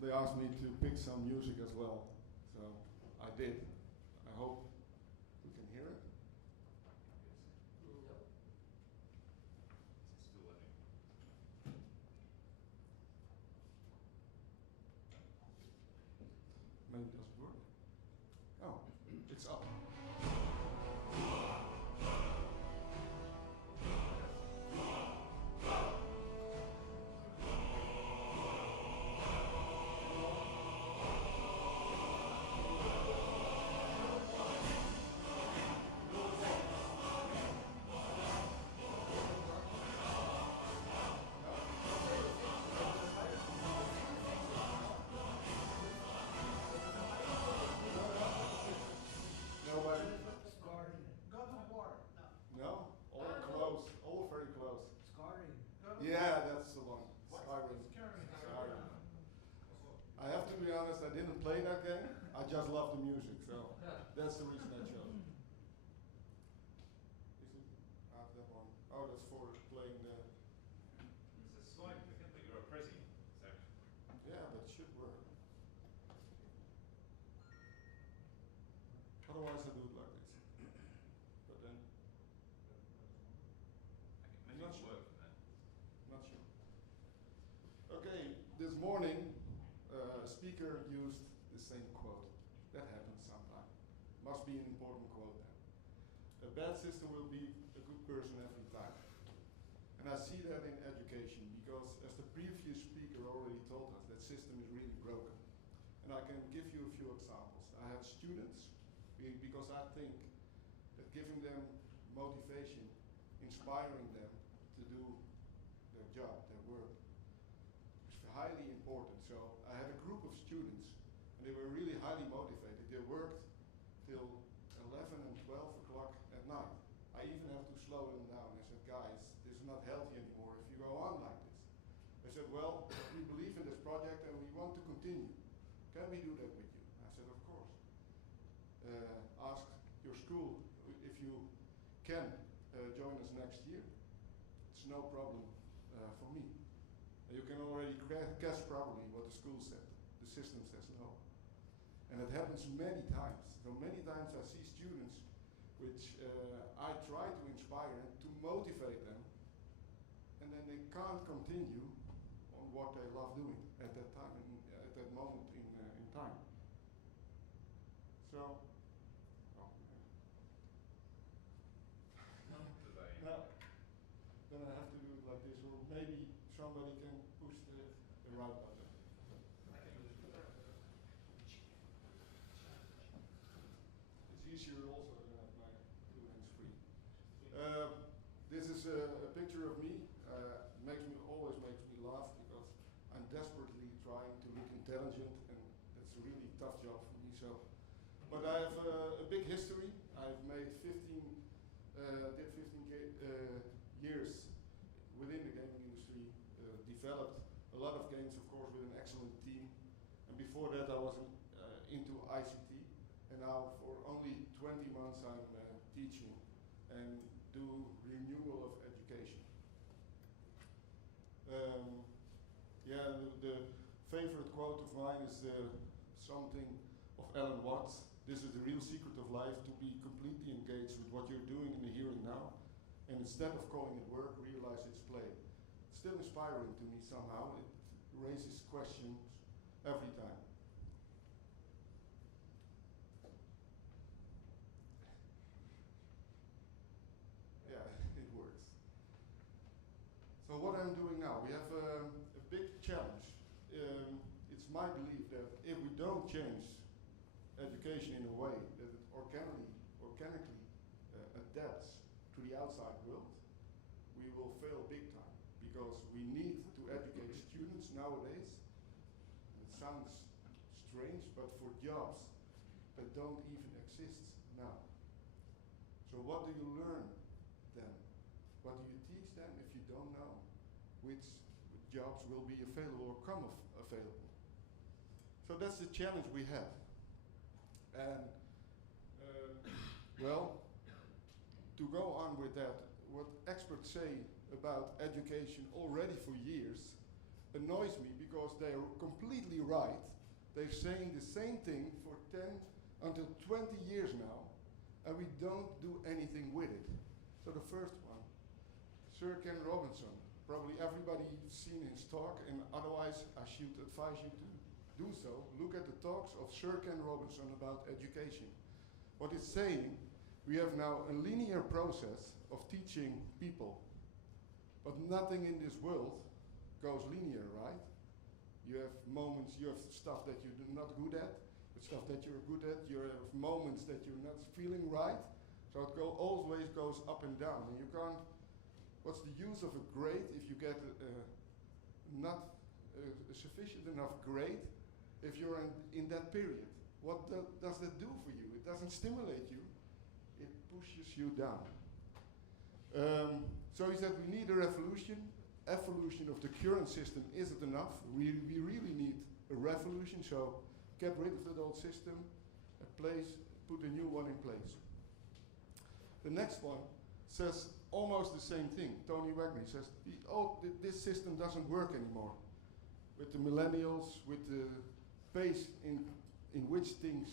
they asked me to pick some music as well, so I did. I hope we can hear it. It's still working. Maybe it doesn't work. Oh, it's up. Nobody? God of War. No. No? All close, all very close. Scarring. Yeah, that's the one. Skyrim. Skyrim. Skyrim. I have to be honest, I didn't play that game. I just love the music, so that's the reason I chose it. Is it? That one. Oh, that's for playing the. It's a slight thing, but you're a prezi, so. Yeah, but it should work. Otherwise, I do it like this. But then, Maybe Not it's sure. working then. not sure. Okay, this morning, a speaker used the same quote. That happens sometime. Must be an important quote then. A bad system will be a good person every time. And I see that in education because, as the previous speaker already told us, that system is really broken. And I can give you a few examples. I had students, because I think that giving them motivation, inspiring them to do their job, their work, is highly important. So I had a group of students, and they were really highly motivated. They worked till 11 and 12 o'clock at night. I even have to slow them down. I said, guys, this is not healthy anymore if you go on like this. They said, well, we believe in this project and we want to continue. Can we do that with you? I said, of course. Ask your school if you can join us next year. It's no problem for me. You can already guess probably what the school said. The system says no. And it happens many times. So many times I see students which I try to inspire and to motivate them, and then they can't continue on what they love doing at that time, at that moment in time. So, oh, Today. now, then I have to do it like this, or maybe somebody can push the right button. It's easier also to have my two hands free. This is a picture of me. Always makes me laugh because I'm desperately trying to look intelligent, and that's a really tough job for me. So, but I have a big history. I've made 15 years within the gaming industry, developed a lot of games, of course, with an excellent team. And before that, I was into ICT. And now, for only 20 months, I'm teaching and do renewal of education. The favorite quote of mine is something of Alan Watts. This is the real secret of life, to be completely engaged with what you're doing in the here and now. And instead of calling it work, realize it's play. It's still inspiring to me somehow. It raises questions every time. Yeah, it works. So what I'm doing now, we have a big challenge. It's my belief that if we don't change education in a way that it organically adapts to the outside world, we will fail big time, because we need to educate students nowadays. It sounds strange, but for jobs that don't even exist now. So what do you learn then? What do you teach them if you don't know which jobs will be available or come available? So that's the challenge we have. And well, to go on with that, what experts say about education already for years, annoys me because they're completely right. They're saying the same thing for 10 until 20 years now, and we don't do anything with it. So the first one, Sir Ken Robinson. Probably everybody's seen his talk, and otherwise I should advise you to do so. Look at the talks of Sir Ken Robinson about education. What it's saying, we have now a linear process of teaching people, but nothing in this world goes linear, right? You have moments, you have stuff that you're not good at, but stuff that you're good at, you have moments that you're not feeling right, so it always goes up and down, and you can't, what's the use of a grade if you get not a sufficient enough grade if you're in that period? What does that do for you? It doesn't stimulate you, it pushes you down. So he said we need a evolution of the current system isn't enough. We really need a revolution, so get rid of that old system, put a new one in place. The next one says almost the same thing. Tony Wagner says, this system doesn't work anymore. With the millennials, with the pace in which things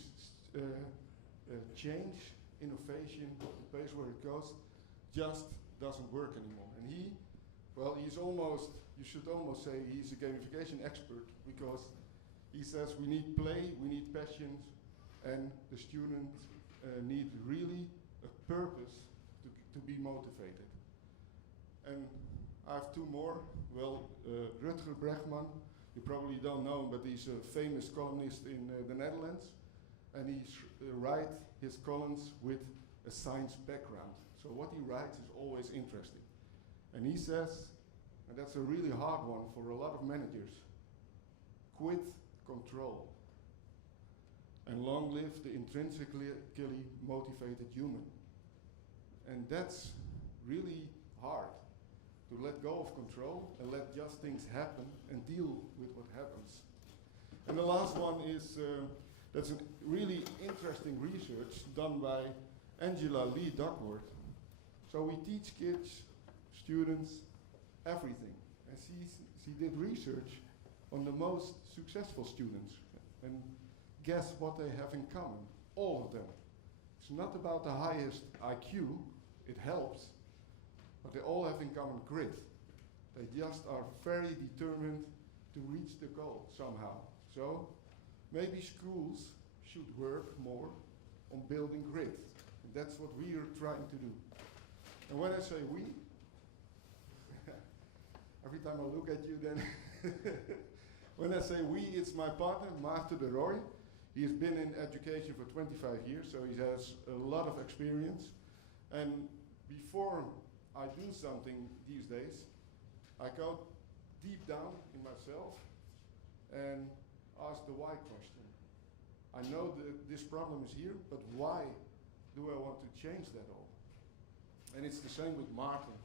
change, innovation, the pace where it goes, just doesn't work anymore. And he's almost, you should almost say he's a gamification expert, because he says we need play, we need passion, and the students need really a purpose to be motivated. And I have two more. Well, Rutger Bregman, you probably don't know him, but he's a famous columnist in the Netherlands, and he writes his columns with a science background. So what he writes is always interesting. And he says, and that's a really hard one for a lot of managers, quit control and long live the intrinsically motivated human. And that's really hard, to let go of control and let just things happen and deal with what happens. And the last one is, that's a really interesting research done by Angela Lee Duckworth. So we teach kids, students, everything. And she did research on the most successful students. And guess what they have in common? All of them. It's not about the highest IQ, it helps, but they all have in common grit. They just are very determined to reach the goal somehow. So maybe schools should work more on building grit. And that's what we are trying to do. And when I say we, every time I look at you then, when I say we, it's my partner, Maarten de Rooij. He has been in education for 25 years, so he has a lot of experience. And before I do something these days, I go deep down in myself and ask the why question. I know that this problem is here, but why do I want to change that all? And it's the same with Maarten.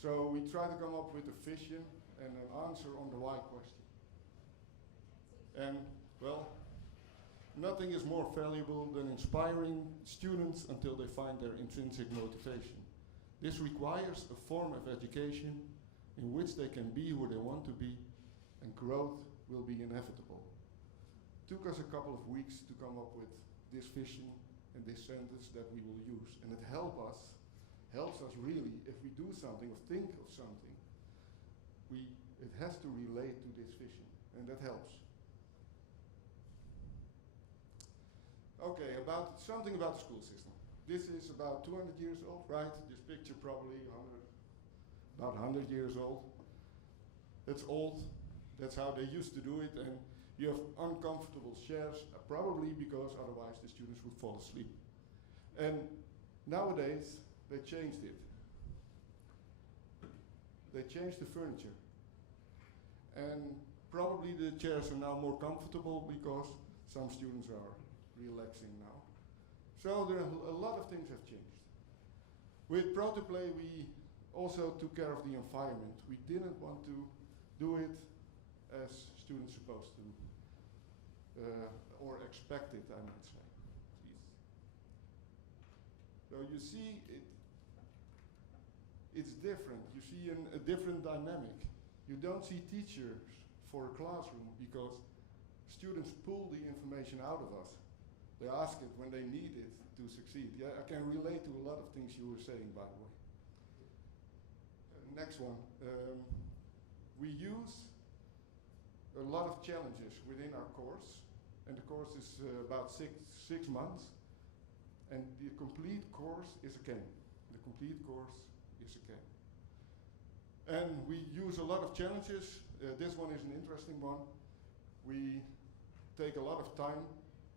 So we try to come up with a vision and an answer on the why question. And, well, nothing is more valuable than inspiring students until they find their intrinsic motivation. This requires a form of education in which they can be who they want to be, and growth will be inevitable. It took us a couple of weeks to come up with this vision and this sentence that we will use. And it helps us really, if we do something or think of something, it has to relate to this vision, and that helps. Okay, something about the school system. This is about 200 years old, right? This picture probably about 100 years old. That's old. That's how they used to do it, and you have uncomfortable chairs, probably because otherwise the students would fall asleep. And nowadays, they changed it. They changed the furniture. And probably the chairs are now more comfortable because some students are relaxing now. So there are a lot of things have changed. With Protoplay, we also took care of the environment. We didn't want to do it as students supposed to, or expected, I might say. So you see, it's different. You see a different dynamic. You don't see teachers for a classroom because students pull the information out of us. They ask it when they need it to succeed. Yeah, I can relate to a lot of things you were saying, by the way. Next one. We use a lot of challenges within our course, and the course is about six months, and the complete course is a game. The complete course is a game. And we use a lot of challenges. This one is an interesting one. We take a lot of time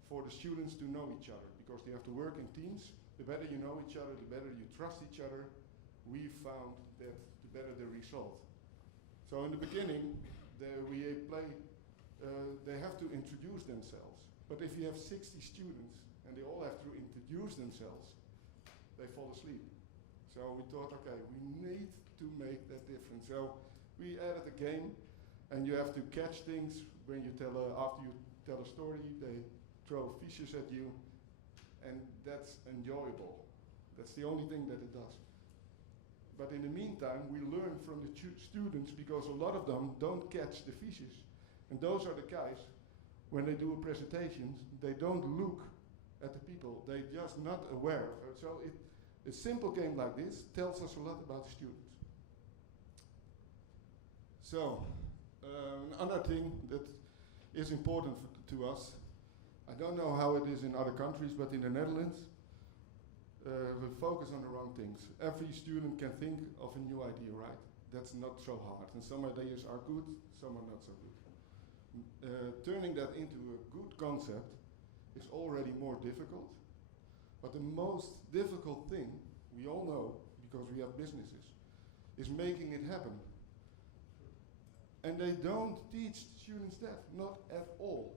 for the students to know each other, because they have to work in teams. The better you know each other, the better you trust each other. We found that the better the result. So in the beginning, they have to introduce themselves. But if you have 60 students and they all have to introduce themselves, they fall asleep. So we thought, okay, we need to make that different. So we added a game, and you have to catch things when you after you tell a story, they throw fishes at you, and that's enjoyable. That's the only thing that it does. But in the meantime, we learn from the students, because a lot of them don't catch the fishes. And those are the guys, when they do a presentation, they don't look at the people. They're just not aware. So a simple game like this tells us a lot about the students. So, another thing that is important to us, I don't know how it is in other countries, but in the Netherlands, we focus on the wrong things. Every student can think of a new idea, right? That's not so hard. And some ideas are good, some are not so good. Turning that into a good concept is already more difficult. But the most difficult thing, we all know, because we have businesses, is making it happen. And they don't teach students that, not at all.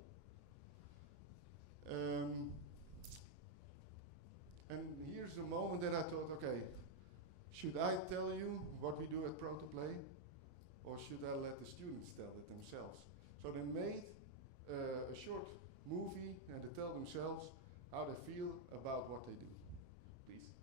And here's the moment that I thought, okay, should I tell you what we do at Protoplay, or should I let the students tell it themselves? So they made a short movie, and they tell themselves how they feel about what they do. Please.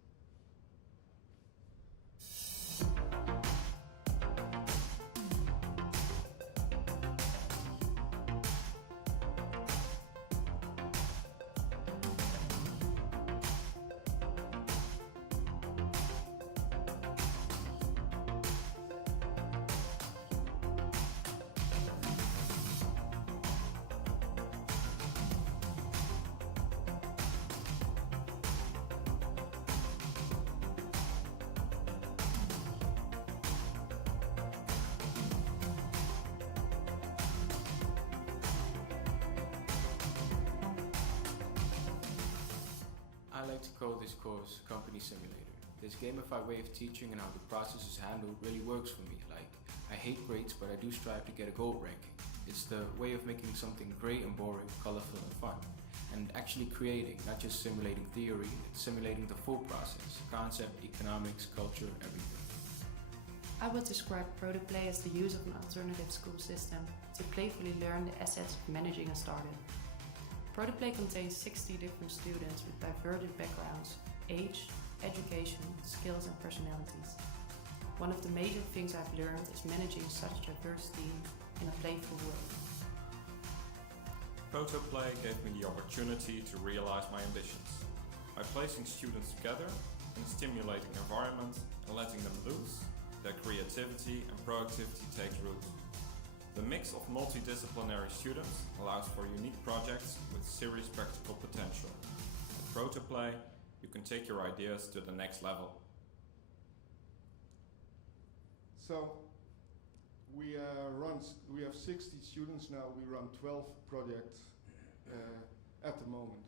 I like to call this course Company Simulator. This gamified way of teaching and how the process is handled really works for me. Like, I hate grades, but I do strive to get a gold ranking. It's the way of making something great and boring, colorful and fun. And actually creating, not just simulating theory, it's simulating the full process. Concept, economics, culture, everything. I would describe Protoplay as the use of an alternative school system to playfully learn the assets of managing a startup. Protoplay contains 60 different students with divergent backgrounds, age, education, skills and personalities. One of the major things I've learned is managing such a diverse team in a playful way. Protoplay gave me the opportunity to realize my ambitions. By placing students together in a stimulating environment and letting them loose, their creativity and proactivity takes root. The mix of multidisciplinary students allows for unique projects with serious practical potential. At Protoplay, you can take your ideas to the next level. So, we have 60 students now. We run 12 projects at the moment.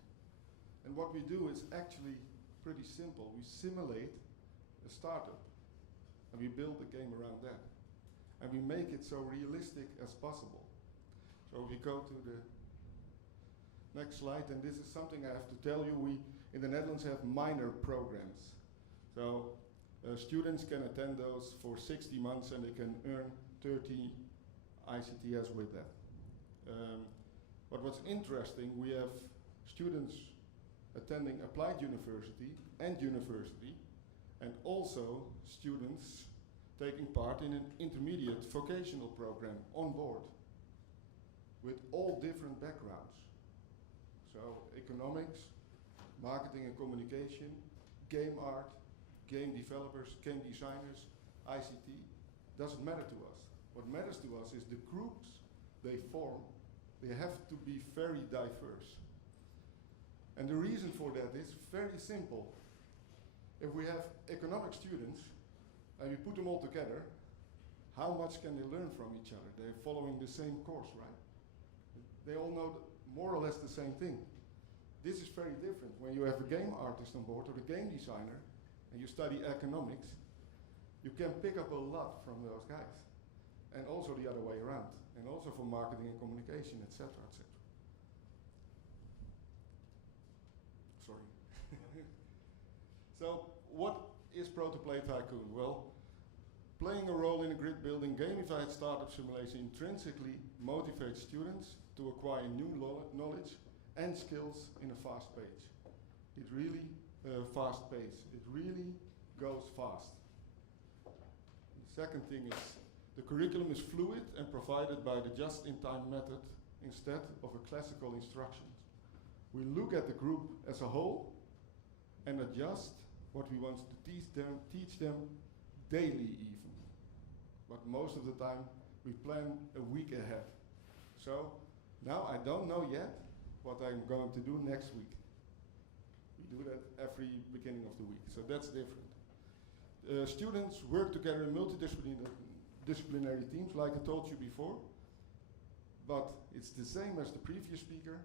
And what we do is actually pretty simple. We simulate a startup, and we build a game around that. And we make it so realistic as possible. So if we go to the next slide, and this is something I have to tell you, we in the Netherlands have minor programs. So students can attend those for 60 months and they can earn 30 ICTS with that. But what's interesting, we have students attending applied university, and also students taking part in an intermediate vocational program on board with all different backgrounds. So economics, marketing and communication, game art, game developers, game designers, ICT, doesn't matter to us. What matters to us is the groups they form. They have to be very diverse. And the reason for that is very simple. If we have economic students and we put them all together, how much can they learn from each other? They're following the same course, right? They all know more or less the same thing. This is very different. When you have a game artist on board or a game designer and you study economics, you can pick up a lot from those guys. And also the other way around. And also for marketing and communication, etc., etc. Sorry. So, what is Protoplay Tycoon? Well, playing a role in a grid-building gamified startup simulation intrinsically motivates students to acquire new knowledge and skills in a fast pace. It really fast pace. It really goes fast. The second thing is the curriculum is fluid and provided by the just-in-time method instead of a classical instruction. We look at the group as a whole and adjust what we want to teach them daily even. But most of the time we plan a week ahead. So now I don't know yet what I'm going to do next week. We do that every beginning of the week, so that's different. Students work together in multidisciplinary teams, like I told you before, but it's the same as the previous speaker.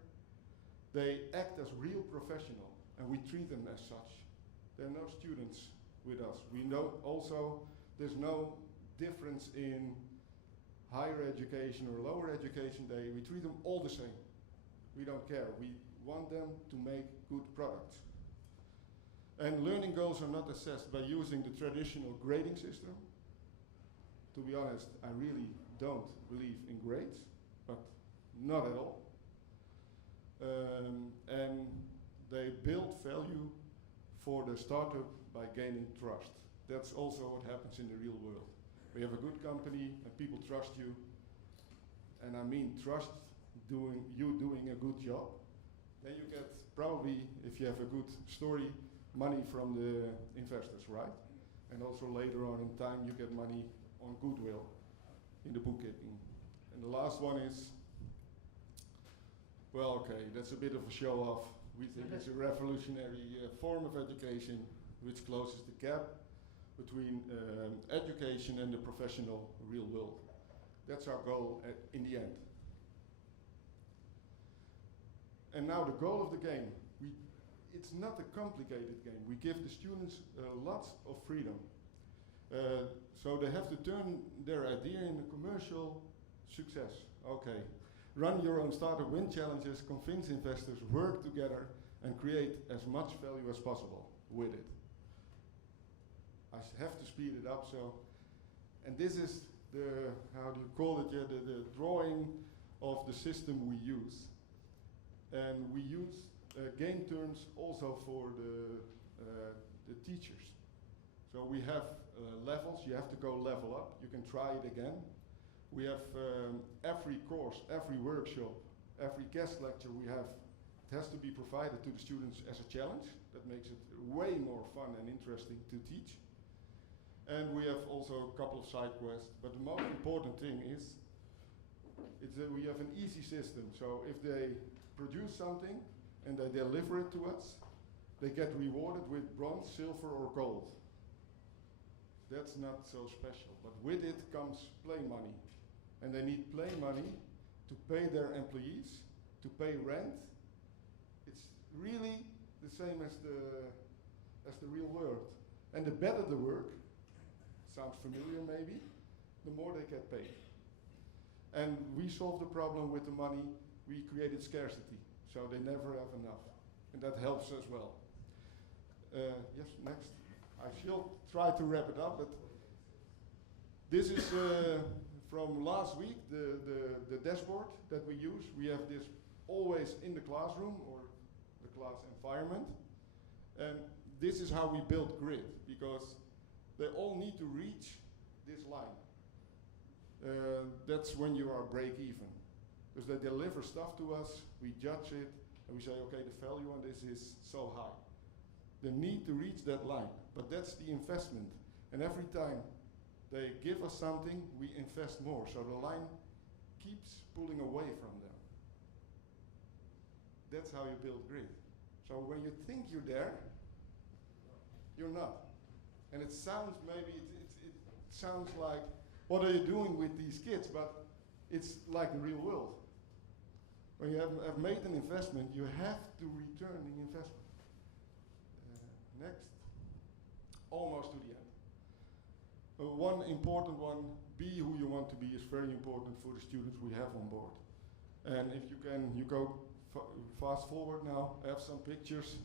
They act as real professionals, and we treat them as such. There are no students with us. We know also there's no difference in higher education or lower education. We treat them all the same. We don't care. We want them to make good products. And learning goals are not assessed by using the traditional grading system. To be honest, I really don't believe in grades, but not at all. And they build value for the startup by gaining trust. That's also what happens in the real world. We have a good company and people trust you. And I mean trust you doing a good job. Then you get probably, if you have a good story, money from the investors, right? And also later on in time you get money on goodwill in the bookkeeping. And the last one is, well, okay, that's a bit of a show off. We think it's a revolutionary form of education which closes the gap between education and the professional real world. That's our goal in the end. And now the goal of the game. It's not a complicated game. We give the students lots of freedom. So they have to turn their idea into commercial success. Okay. Run your own startup, win challenges, convince investors, work together, and create as much value as possible with it. I have to speed it up, so, and this is the, how do you call it, yeah, the drawing of the system we use. And we use game terms also for the teachers. So we have levels, you have to go level up, you can try it again. We have every course, every workshop, every guest lecture we have, it has to be provided to the students as a challenge. That makes it way more fun and interesting to teach. And we have also a couple of side quests, but the most important thing is we have an easy system. So if they produce something and they deliver it to us, they get rewarded with bronze, silver or gold. That's not so special, but with it comes play money. And they need play money to pay their employees, to pay rent. It's really the same as the real world. And the better the work, sounds familiar maybe, the more they get paid. And we solved the problem with the money. We created scarcity, so they never have enough. And that helps as well. Yes, next. I shall try to wrap it up, but this is from last week, the dashboard that we use. We have this always in the classroom or the class environment. And this is how we build Grid, because they all need to reach this line. That's when you are break even. Because they deliver stuff to us, we judge it, and we say, okay, the value on this is so high. The need to reach that line, but that's the investment. And every time they give us something, we invest more. So the line keeps pulling away from them. That's how you build grit. So when you think you're there, you're not. And it sounds, maybe it sounds like, what are you doing with these kids? But it's like the real world. When you have made an investment, you have to return the investment. Next. Almost to the end. One important one, be who you want to be, is very important for the students we have on board. And if you can, you go fast forward now, I have some pictures.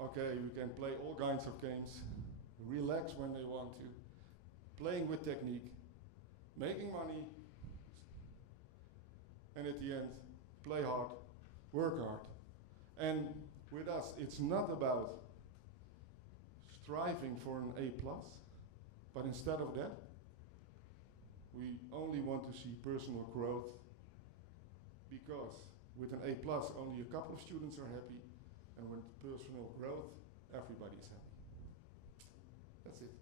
Okay, we can play all kinds of games, relax when they want to, playing with technique, making money, and at the end, play hard, work hard. And with us, it's not about striving for an A+, but instead of that, we only want to see personal growth, because with an A+, only a couple of students are happy, and with personal growth, everybody's happy. That's it.